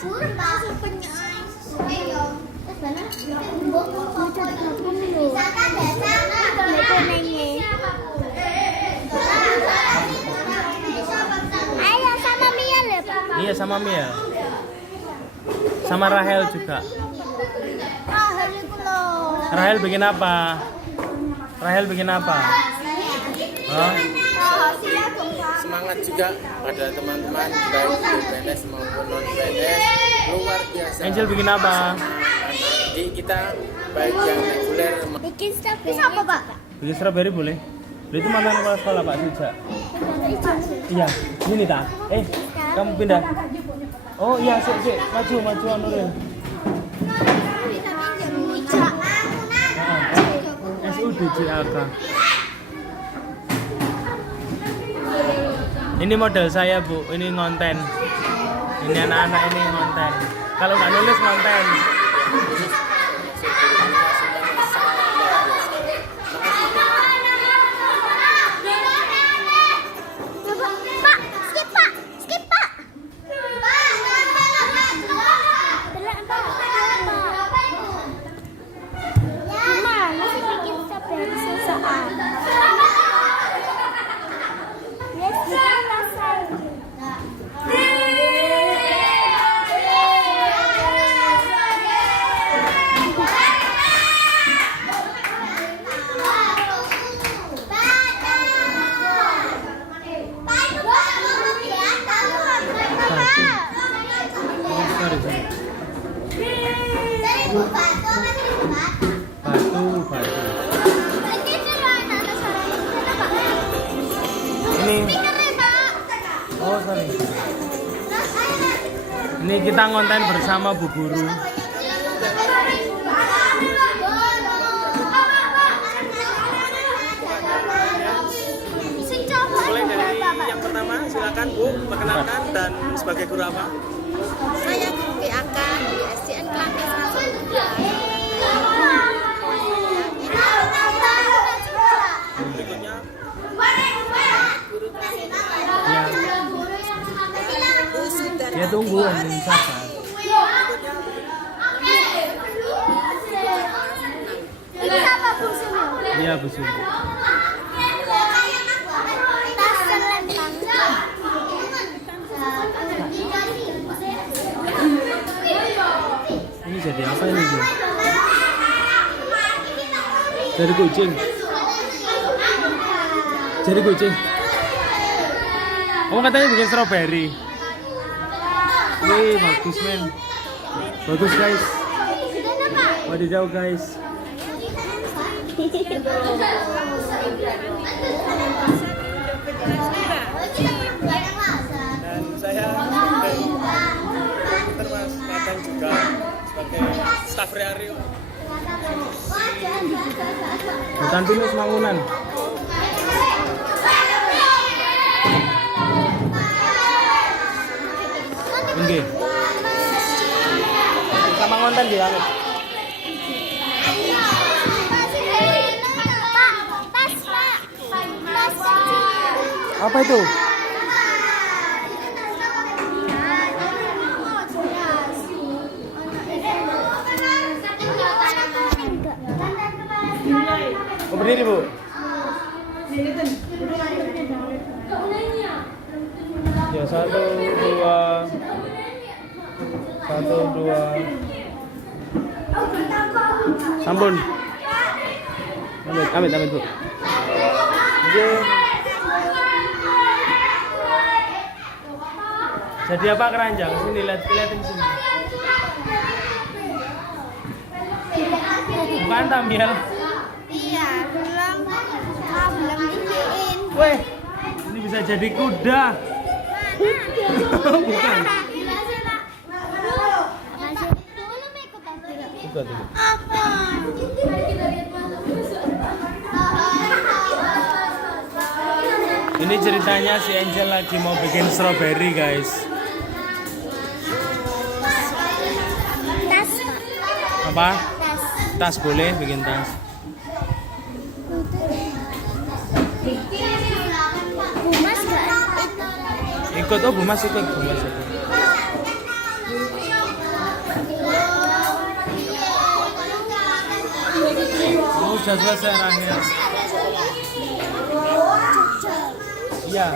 Ayo sama Mia ya, Pak. Iya sama Mia. Sama Rahel juga. Rahel itu loh. Rahel bikin apa? Rahel bikin apa? Oh, Semangat juga pada teman-teman baik di PNS maupun non PNS, luar biasa. Angel bikin apa? Jadi kita baik yang reguler Bikin strawberry. Bisa apa, Pak? Bikin strawberry boleh? Lu itu mantan kepala sekolah Pak Suja. Iya, ini tak? Kamu pindah. Oh iya, sik, maju Nuril. SUD JAK. Ini model saya Bu, ini ngonten. Ini anak-anak ini ngonten. Kalau nggak nulis ngonten. Skip, Pak. Gimana sih bikin strawberry susah? Yes, kita selesai. Batu. Ini. Oh sorry. Ini kita ngonten bersama Bu Guru. mulai dari yang pertama, silakan Bu, perkenalkan dan sebagai guru apa? Saya guru PAK di SDN Kelantan 112. Berikutnya Ya tunggu Om Sasa. Ini apa Bu Sumi? Iya Bu Sumi. Tas selendang. Ini jadi apa ini Bu? Jadi kucing. Oh katanya bikin strawberry. Wih bagus men. Bagus guys. Wadidaw guys. dan saya dari Mas Nathan juga sebagai staf Reario. Hutan pinus Mangunan. Oke. Sama ngonten di langit. Apa itu? Oh, berdiri Bu. Ya 1, 2. Sampun. Amit Bu. Oke. Jadi apa keranjang? Sini lihatin sini. Bukan tampiel. Iya, belum bikin. Weh, ini bisa jadi kuda. Bukan. Ikut. Ini ceritanya si Angel lagi mau bikin strawberry guys. Tas, Pak. Apa? Tas boleh bikin tas. Bumas nggak? Ikut Bu Mas ikut. sudah selesai Rahel. Iya.